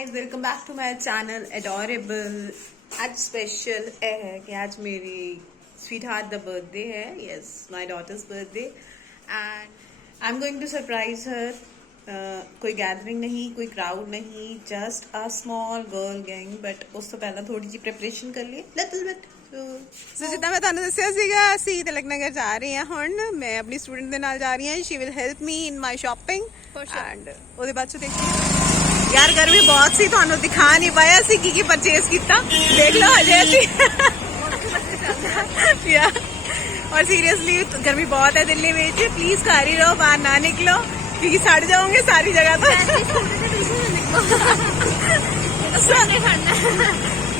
Guys, welcome back to my channel adorable. आज special है कि आज मेरी स्वीट हार्ट द बर्थडे है। Yes, my daughter's birthday and I am going to surprise her. कोई gathering नहीं, कोई क्राउड नहीं, just a small girl gang. But उस तो पहला थोड़ी जी प्रिपरेशन कर लिए लिटिल बिट। सो जितना मैं ਤੁਹਾਨੂੰ ਦੱਸਿਆ ਸੀਗਾ, ਅਸੀਂ ਤਿਲਕ ਨਗਰ ਜਾ ਰਹੇ ਹਾਂ ਹੁਣ। ਮੈਂ ਆਪਣੀ ਸਟੂਡੈਂਟ ਦੇ ਨਾਲ ਜਾ ਰਹੀ ਹਾਂ। She will help me in my shopping and ਉਹਦੇ ਬਾਅਦ ਚ ਦੇਖੀ। ਯਾਰ ਗਰਮੀ ਬਹੁਤ ਸੀ, ਤੁਹਾਨੂੰ ਦਿਖਾ ਨਹੀਂ ਪਾਇਆ ਸੀ ਕੀ ਪਰਚੇਸ ਕੀਤਾ। ਦੇਖ ਲਓ ਹਜੇ ਅਸੀਂ और सीरियसली गर्मी बहुत है दिल्ली में। प्लीज घर ही रहो, बाहर ना निकलो क्योंकि सड़ जाओगे सारी जगह।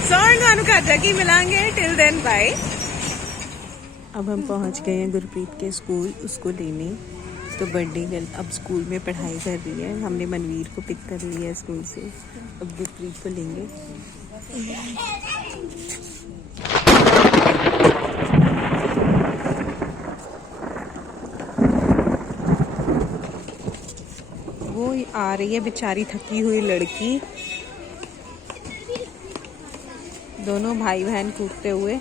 तो थानू घर जाके मिलांगे। Till then bye. अब हम पहुंच गए हैं गुरप्रीत के स्कूल, उसको लेने। तो बर्थडे गर्ल अब स्कूल में पढ़ाई कर रही है। हमने मनवीर को पिक कर लिया है स्कूल से। अब गुरप्रीत को लेंगे। वो आ रही है बेचारी थकी हुई लड़की। दोनों भाई बहन कूदते हुए।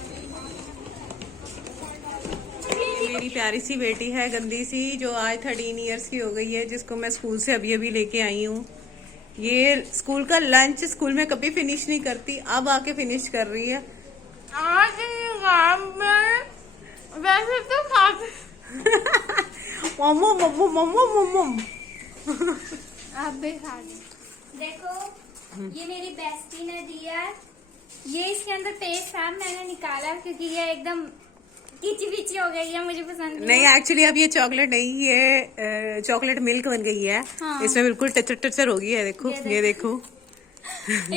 मेरी प्यारी सी बेटी है, गंदी सी, जो आज 13 इयर्स की हो गई है, जिसको मैं स्कूल से अभी अभी लेके आई हूँ। ये स्कूल का लंच स्कूल में कभी फिनिश नहीं करती, अब आके फिनिश कर रही है। आज वैसे तो मम्मो मम्मो मम्मो मम्मो। आप भी खा लो। देखो, ये मेरी बेस्टी ने दिया। ये इसके अंदर पेस्ट था, मैंने निकाला क्योंकि ये एकदम किची पिची हो गई है, मुझे पसंद नहीं। एक्चुअली अब ये चॉकलेट नहीं, ये चॉकलेट मिल्क बन गई है। हाँ। इसमें बिल्कुल टचर टचर हो गई है। देखो ये देखो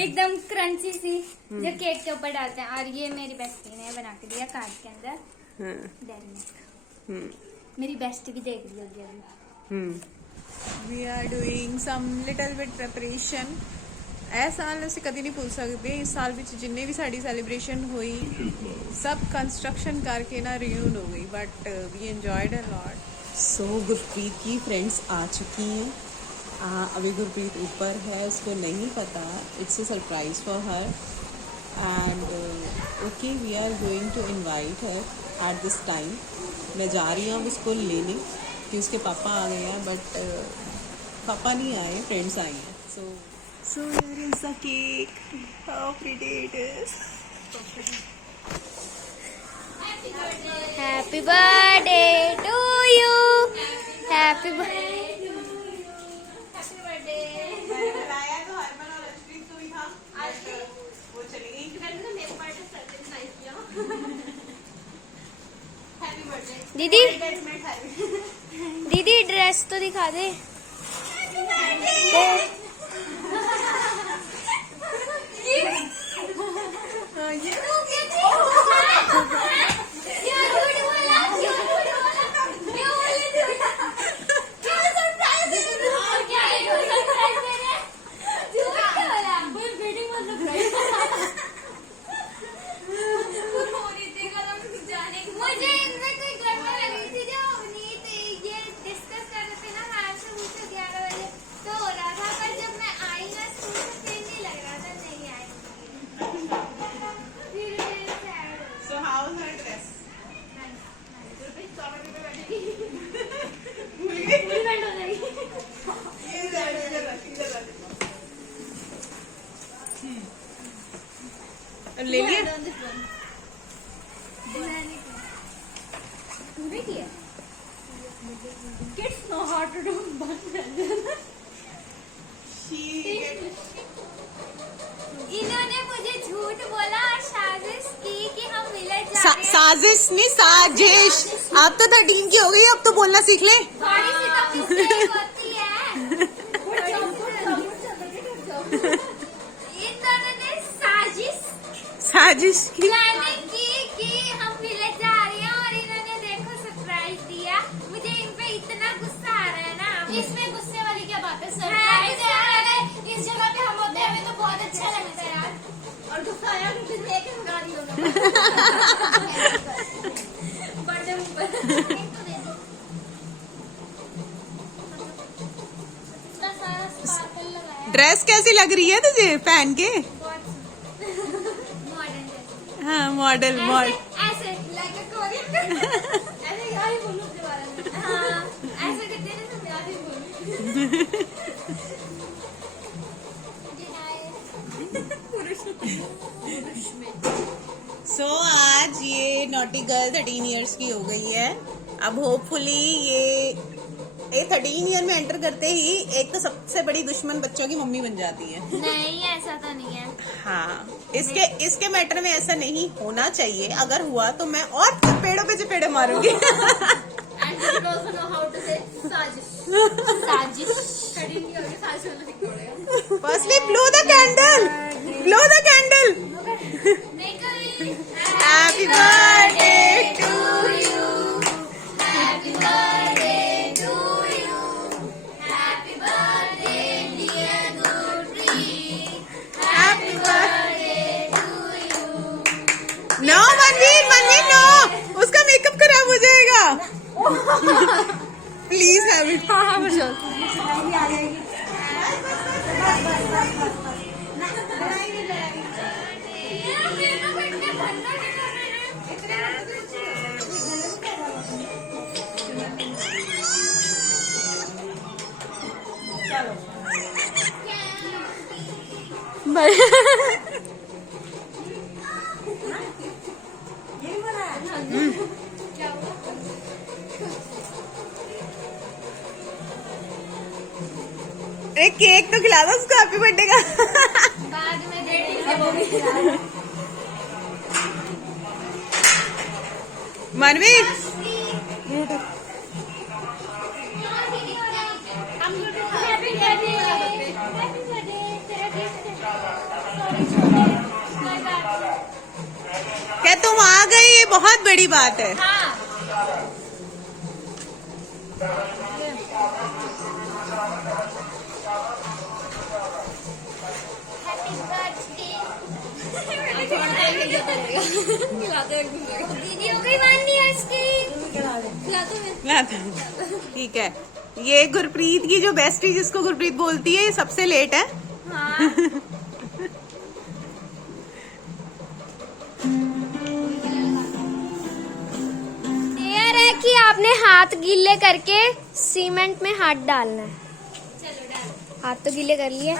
एकदम क्रंची सी, जो केक के ऊपर डालते हैं। और ये मेरी बेस्टी ने बना के दिया कार्ड के अंदर। डेरी मेरी बेस्टी भी देख रही होगी अभी। We are doing some little bit preparation। ਇਹ ਸਾਲ ਅਸੀਂ ਕਦੀ ਨਹੀਂ ਭੁੱਲ ਸਕਦੇ। ਇਸ ਸਾਲ ਵਿੱਚ ਜਿੰਨੇ ਵੀ ਸਾਡੀ ਸੈਲੀਬ੍ਰੇਸ਼ਨ ਹੋਈ, सब कंस्ट्रक्शन करके ना रियून हो गई, but we enjoyed a lot. So Gurpreet की फ्रेंड्स आ चुकी हैं। अभी गुरप्रीत ऊपर है, उसको नहीं पता। It's a surprise for her and okay, we are going to invite her at this time. मैं जा रही हूँ उसको लेने कि उसके पापा आ गए हैं, बट पापा नहीं आए, फ्रेंड्स आई हैं। So here is the cake. How pretty it is. Happy birthday to you. Happy birthday. Happy birthday. मैंने बुलाया तो हरमन और रजनीत को भी था, वो चली गई। मेरे बर्थडे सरप्राइज किया। हैप्पी बर्थडे दीदी। दीदी ड्रेस तो दिखा दे। ले लिया। तूने किया? Kids know how to do इन्होंने मुझे झूठ बोला और साजिश की कि हम मिले जा रहे हैं। साजिश नहीं, साजिश। आप तो 13 की हो गई, अब तो बोलना सीख ले। थोड़ी सी तो मिस्टेक होती है। इन दोनों ने साजिश की प्लानिंग की कि हम विलेज जा रहे हैं और इन्होंने देखो सरप्राइज दिया। मुझे इन पे इतना गुस्सा आ रहा है ना। इसमें गुस्से वाली क्या बात है? सरप्राइज है। इस जगह पे हम होते हैं, हमें तो बहुत अच्छा लगता है यार। और गुस्सा आया क्योंकि देख के बना रही होगा। बर्थडे ऊपर इतना सारा स्पार्कल लगाया। ड्रेस कैसी लग रही है तुझे पहन के? मॉडर्न जैसे। हाँ मॉडल ऐसे लाइक अ कोरियन। ऐसे यार ही बोलूं अपने बारे में। हाँ ऐसे करते हैं ना सब याद ही बोलूं। सो आज ये नॉटी गर्ल 13 इयर्स की हो गई है। अब होपफुली ये 13 ईयर में एंटर करते ही एक तो सबसे बड़ी दुश्मन बच्चों की मम्मी बन जाती है। नहीं ऐसा तो नहीं है। हाँ इसके मैटर में ऐसा नहीं होना चाहिए। अगर हुआ तो मैं और चपेड़ों पे चपेड़े मारूंगी। And you should also know how to say साजिश। साजिश। कड़ी नहीं होगी साजिश वाला सीखना पड़ेगा। Firstly blow the candle. Blow the candle. नहीं करी। Happy birthday to you. Happy birthday to you. Happy birthday dear Gurpreet. Happy birthday to you. No Manveer no, उसका मेकअप खराब हो जाएगा। Please have it. एक केक तो खिला दो उसको हैप्पी बर्थडे का। बाद में देती मनवीर क्या तुम आ गई, ये बहुत बड़ी बात है। दीदी हो गई 1 years की। ठीक है, ये गुरप्रीत की जो बेस्टी जिसको गुरप्रीत बोलती है, ये सबसे लेट है। हाँ। डेयर है कि आपने हाथ गीले करके सीमेंट में हाथ डालना है। चलो डाल। हाथ तो गीले कर लिए।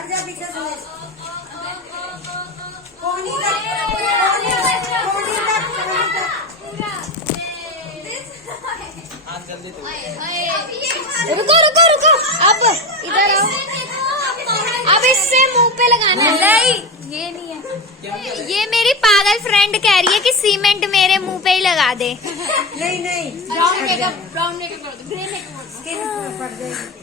रुको रुको रुको, अब इधर आओ। अब इससे मुंह पे लगाना है। नहीं ये नहीं है, ये मेरी पागल फ्रेंड कह रही है कि सीमेंट मेरे मुंह पे ही लगा दे। नहीं ब्राउन मेकअप कर दो, ग्रे मेकअप स्किन पड़ जाएगी।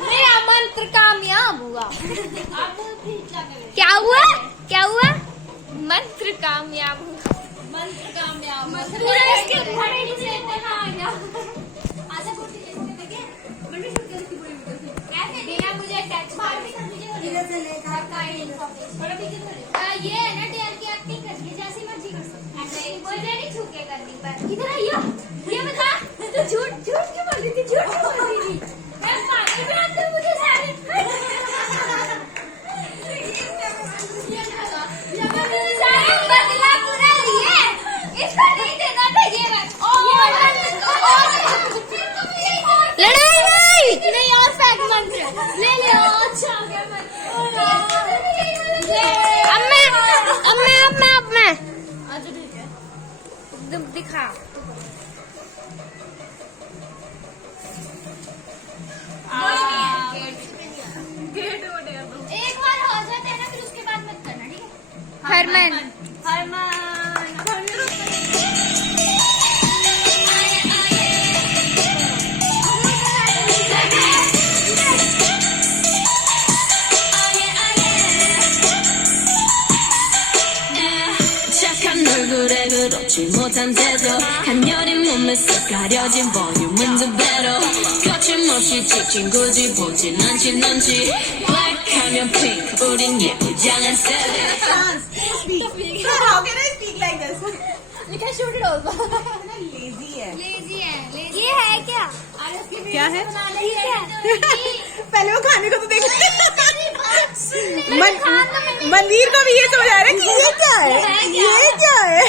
मेरा मंत्र कामयाब हुआ। क्या हुआ? क्या हुआ? मंत्र कामयाब हुआ। मंत्र कामयाब। पूरा इसके ऊपर ही से देखा आ गया। आजा कुर्सी देखने लगे। मंडी शूट करती पूरी वीडियो से। कैसे बिना मुझे टच मार भी कर दीजिए। इधर से लेकर बड़ा पीछे खड़े। ये है ना डेयर की एक्टिंग करके जैसी मर्जी कर सकते। ऐसे मुझे नहीं छूके करनी पर। इधर आइयो। ये बता तू झूठ क्यों बोल रही थी? झूठ क्यों बोल रही थी? मैं पागल बनाते हो मुझे सारे। सारे बदला पूरा लिए। इसको नहीं देना था ये बात। लड़ाई नहीं और फैक मंत्र ले ले। अच्छा हो गया मंत्र। अब मैं अच्छा ठीक है, दिखा। गेट एक बार हो जाते हैं ना, फिर उसके बाद मत करना, ठीक है? Harman 착한 얼굴에 그렇죠 알지 못한데도 한여린 몸에 쏙 가려진 볼륨은 두 배로 거침없이 찍힌 굳이 보진 않지 넌지 Black 하면 pink 우린 예쁘장한 셀리 speak. So how can I speak like this? You can shoot it also. Lazy है. लेजी है, लेजी ये है क्या? क्या है? ये है पहले वो खाने को तो देख मंदिर का भी ये सोच रहा है कि ये क्या है, ये क्या है.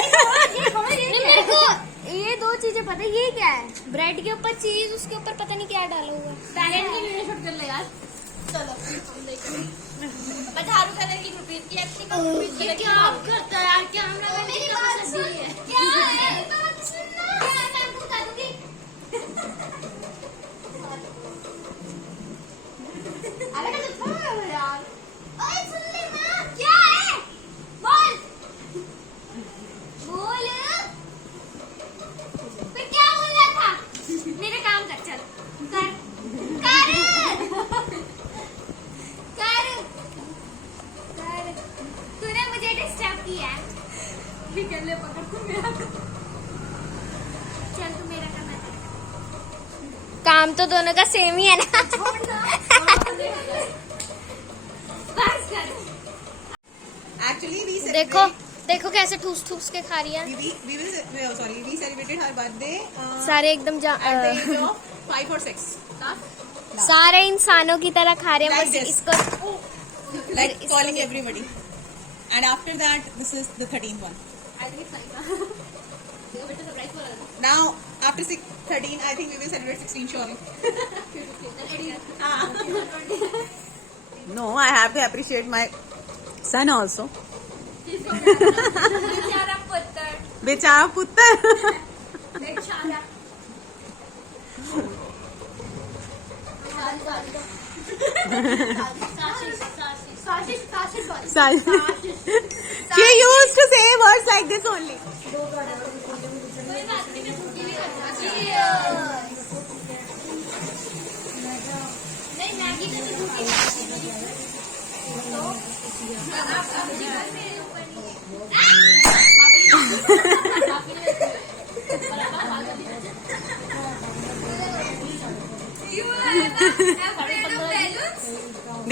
मेरे को ये दो चीजें पता है, ये क्या है? ब्रेड के ऊपर चीज, उसके ऊपर पता नहीं क्या डाला हुआ है. टैलेंट की वीडियो शूट कर ले यार. चलो हम देखेंगे. 50 कलर की रुपीज की एक्टिंग. ये क्या आप करता है यार? कैमरा में मेरी बात सुन. क्या है? बात सुनना. क्या मैं आपको बता दूंगी. अरे तो छोड़ो यार. ओए सुन ले ना. क्या है? बोल. बोल. फिर क्या बोल रहा था? मेरा काम कर चल. कर. कर. कर. कर. तूने मुझे डिस्टर्ब किया. ठीक है ले पकड़ तू मेरा. चल तू मेरा करना. काम तो दोनों का सेम ही है ना. बस कर. Actually we देखो देखो कैसे ठूस ठूस के खा रही है. we celebrated her birthday सारे एकदम at the age of 5 or 6. सारे इंसानों की तरह खा रहे हैं. Like बस this. इसको Like calling everybody. And after that, this is the 13th one. Now, after 13, I think we will celebrate 16 surely. No, I have to appreciate my son also. बेचारा पुत्र. बेचारा पुत्र. बेचारा. She used to say words like this only. नहीं Maggi तो झूठी बात है.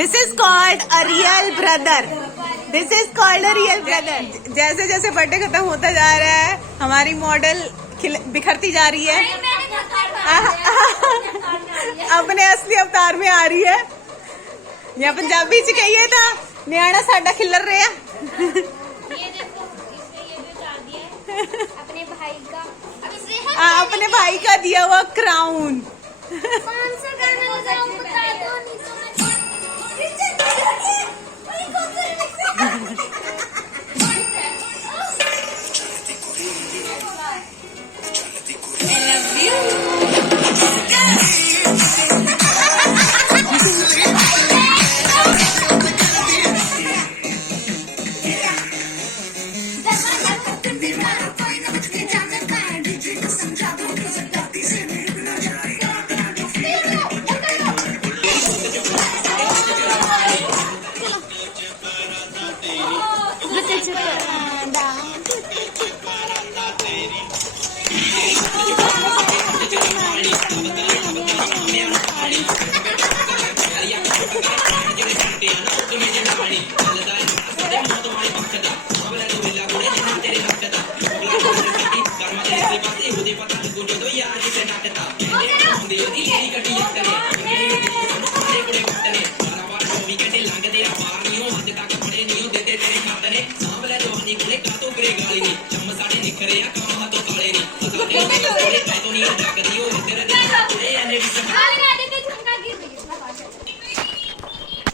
This is called a real brother. This is called a real brother. जैसे जैसे बर्थडे खत्म होता जा रहा है, हमारी मॉडल बिखरती जा रही है, अपने असली अवतार में आ रही है. या पंजाबी च कहिए था न्याणा साडा खिलर रहा. ये देखो इसने ये भी उतार दिया है अपने भाई का. अब इसने अपने भाई का दिया हुआ क्राउन. कौन सा गाना लगाऊं बता दो. नहीं तो मैं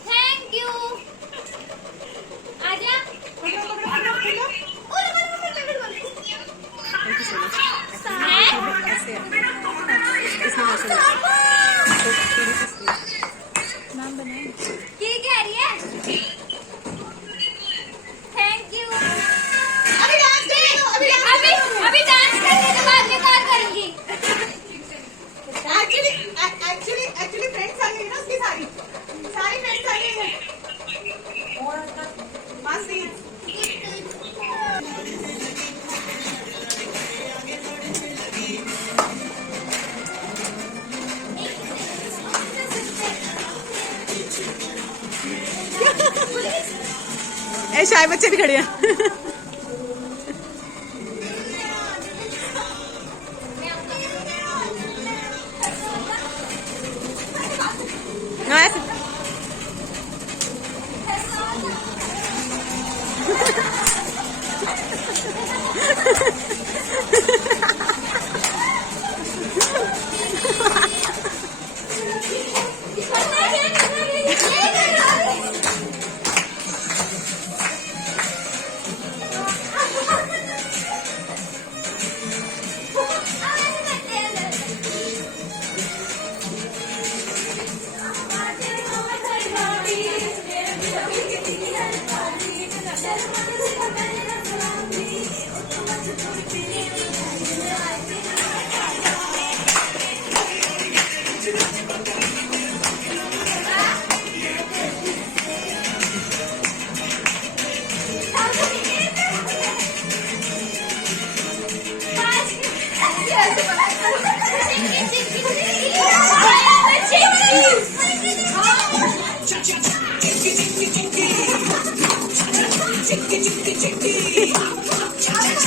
थैंक यू. आजा. क्या कह रही है? Thank you. अभी डांस करने के बाद में कॉल करूंगी. ਇਹ ਸ਼ਾਇਦ ਬੱਚੇ ਵੀ ਖੜੇ ਆ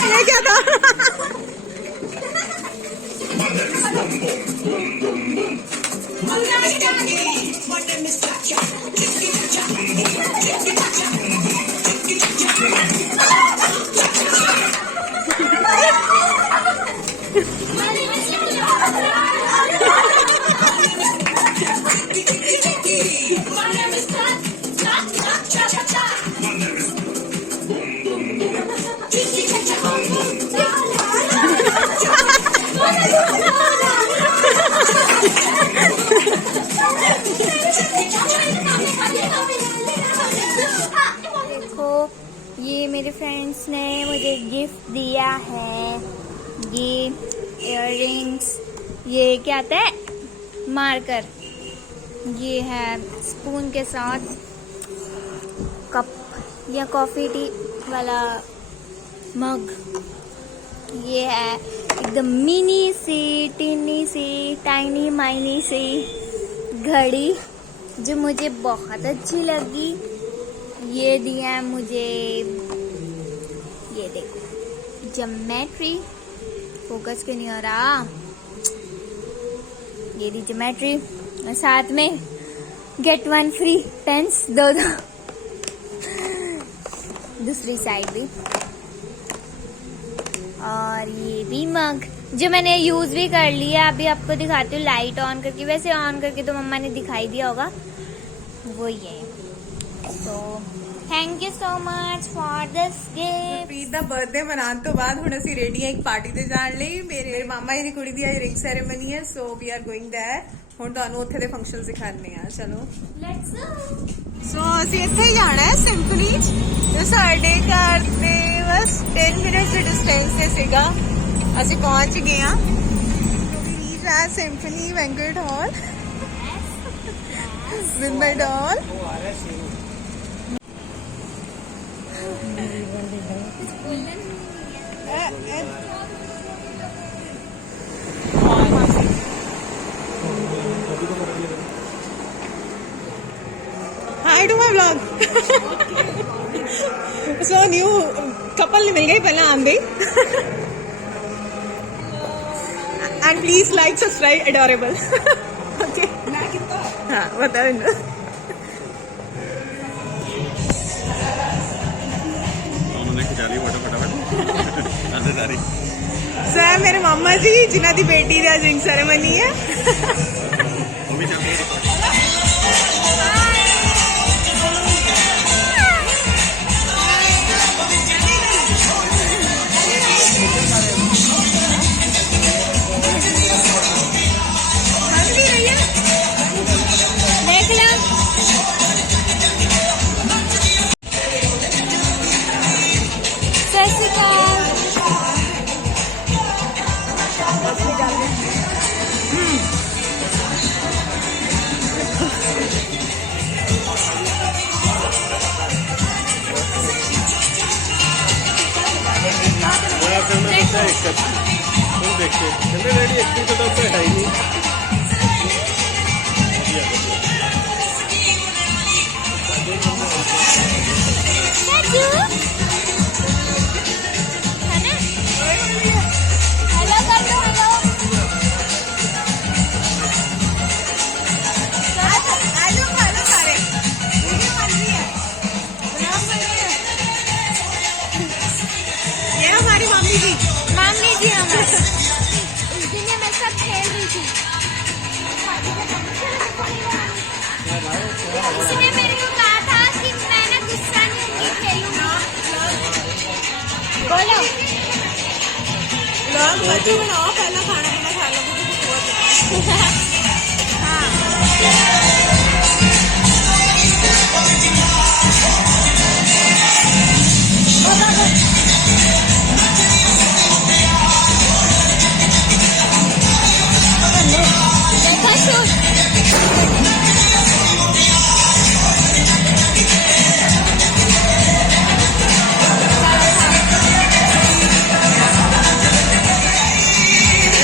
ये क्या था देखो ये मेरे फ्रेंड्स ने मुझे गिफ्ट दिया है, ये इयररिंग्स, ये क्या आता है मार्कर, ये है स्पून के साथ कप या कॉफी टी वाला मग, ये है एकदम मिनी सी टिनी सी टाइनी माइनी सी घड़ी जो मुझे बहुत अच्छी लगी। ये दिया है मुझे, ये देखो ज्योमेट्री, फोकस क्यों नहीं हो रहा, ये दी ज्योमेट्री और साथ में गेट 1 फ्री पेन्स दो दूसरी साइड भी, और ये भी मग जो मैंने यूज भी कर लिया। अभी आपको दिखाती हूँ लाइट ऑन करके, वैसे ऑन करके तो मम्मा ने दिखाई दिया होगा, वो ये। So thank you so much for this gift. Preet the birthday ਮਨਾਉਣ ਤੋਂ ਬਾਅਦ ਹੁਣ ਅਸੀਂ ਰੈਡੀ ਆ ਇੱਕ ਪਾਰਟੀ ਤੇ ਜਾਣ ਲਈ। ਮੇਰੇ ਮਾਮਾ ਜੀ ਦੀ ਕੁੜੀ ਦੀ ਅੱਜ ਰਿੰਗ ਸੈਰੇਮਨੀ ਹੈ, ਸੋ ਵੀ ਆਰ ਗੋਇੰਗ ਦੇਅਰ। ਹੁਣ ਤੁਹਾਨੂੰ ਉੱਥੇ ਦੇ ਫੰਕਸ਼ਨ ਦਿਖਾਉਂਦੇ ਆ, ਚਲੋ लेट्स गो। ਸੋ ਅਸੀਂ ਇੱਥੇ ਹੀ ਜਾਣਾ ਹੈ ਸਿੰਪਲੀ, ਜੋ ਸਾਡੇ ਘਰ ਦੇ ਬਸ 10 ਮਿੰਟਸ ਦੇ ਡਿਸਟੈਂਸ ਤੇ ਸੀਗਾ। ਅਸੀਂ ਪਹੁੰਚ ਗਏ ਆ simply banquet hall with my doll. Hi to my vlog. So new couple ने मिल गई पहले आंदे। And please like, subscribe, adorable. Okay. हाँ बताओ इनको। सो मेरे मामा जी जिन्हों की बेटी की रिंग सेरेमनी है। सब खेल रही थी। इसने मेरे को कहा था कि मैं ना गुस्सा नहीं होगी खेलूंगी। बोलो लोग बच्चे बनाओ, पहला खाना पीना खा लो, मुझे कुछ बहुत देखो शूट।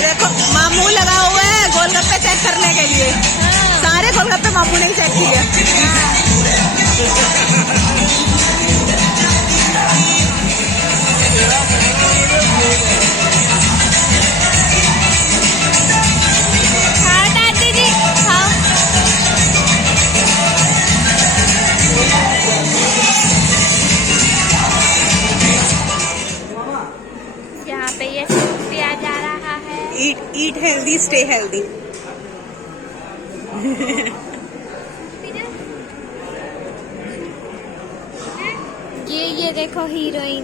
देखो मामू लगा हुआ है गोलगप्पे चेक करने के लिए। सारे गोलगप्पे मामू ने ही चेक किए। हाँ दादी जी हाँ। यहाँ पे ये सूप दिया जा रहा है। Eat healthy, stay healthy. ये देखो हीरोइन।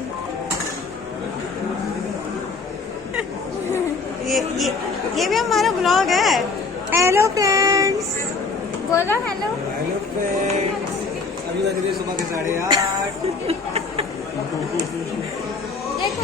ये भी हमारा ब्लॉग है। Hello friends. बोलो हेलो। हेलो फ्रेंड्स, अभी बज रही सुबह के 8:30। देखो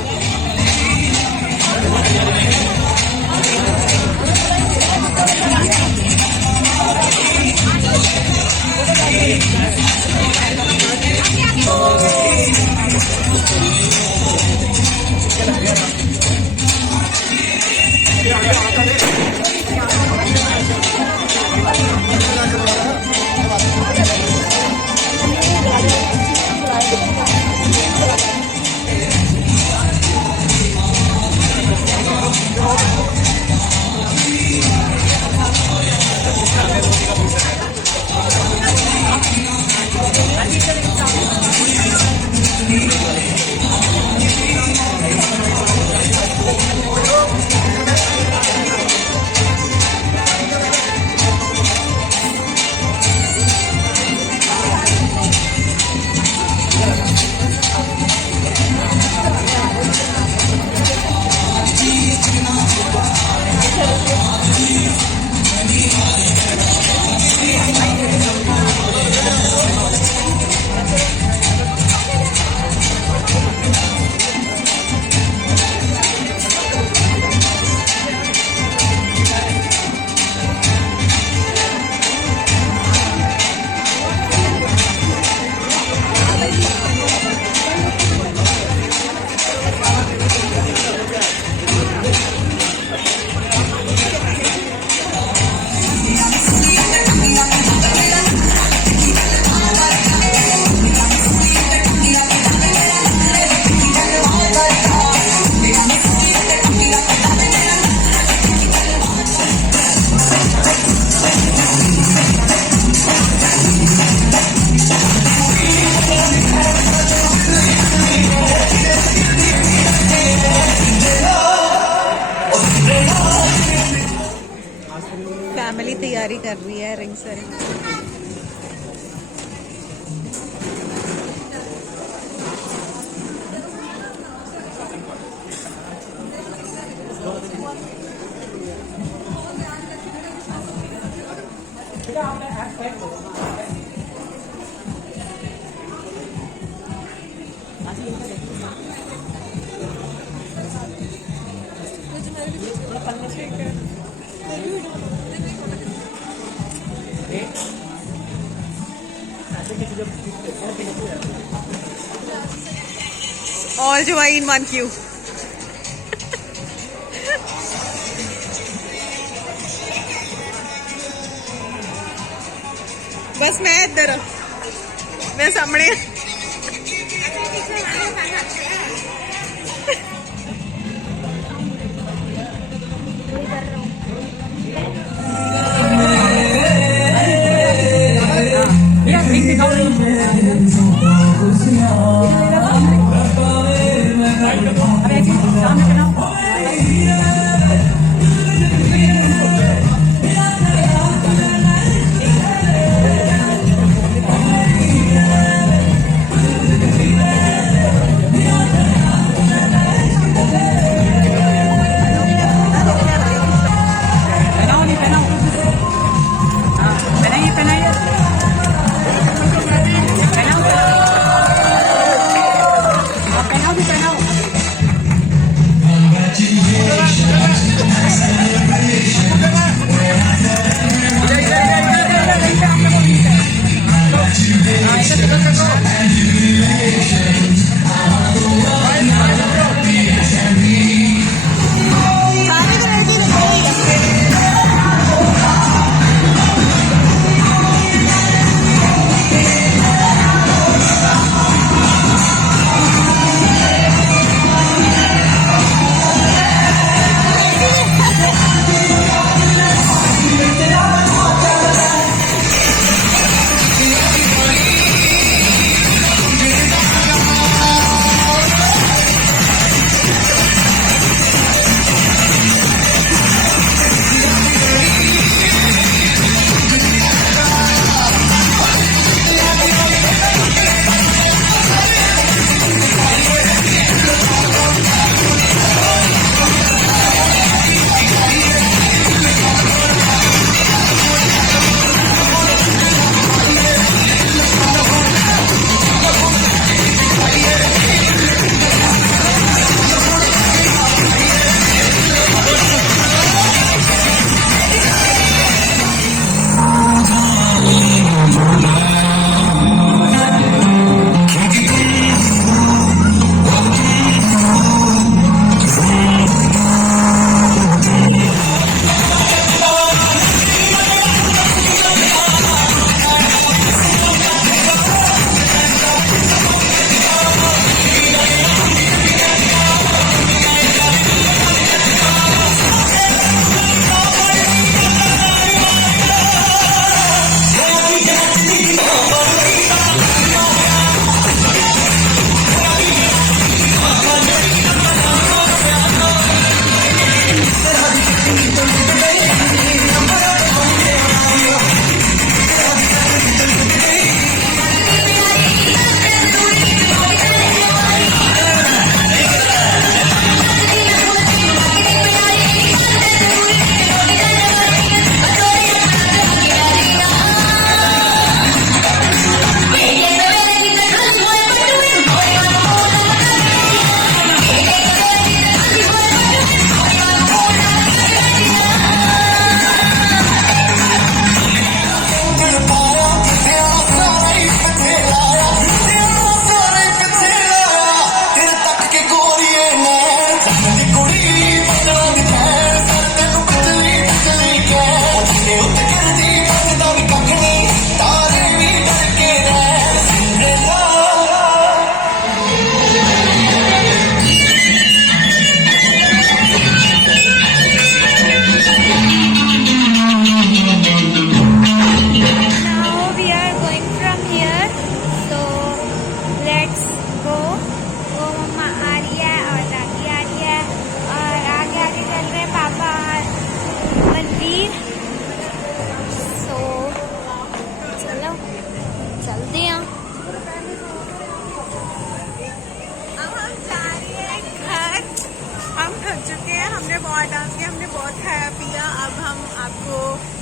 फैमिली तैयारी कर रही है ring ceremony. All Joy in one queue. बस मैं इधर, मैं सामने।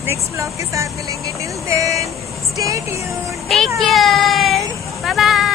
नेक्स्ट ब्लॉग के साथ मिलेंगे, till then stay tuned, take care, bye bye.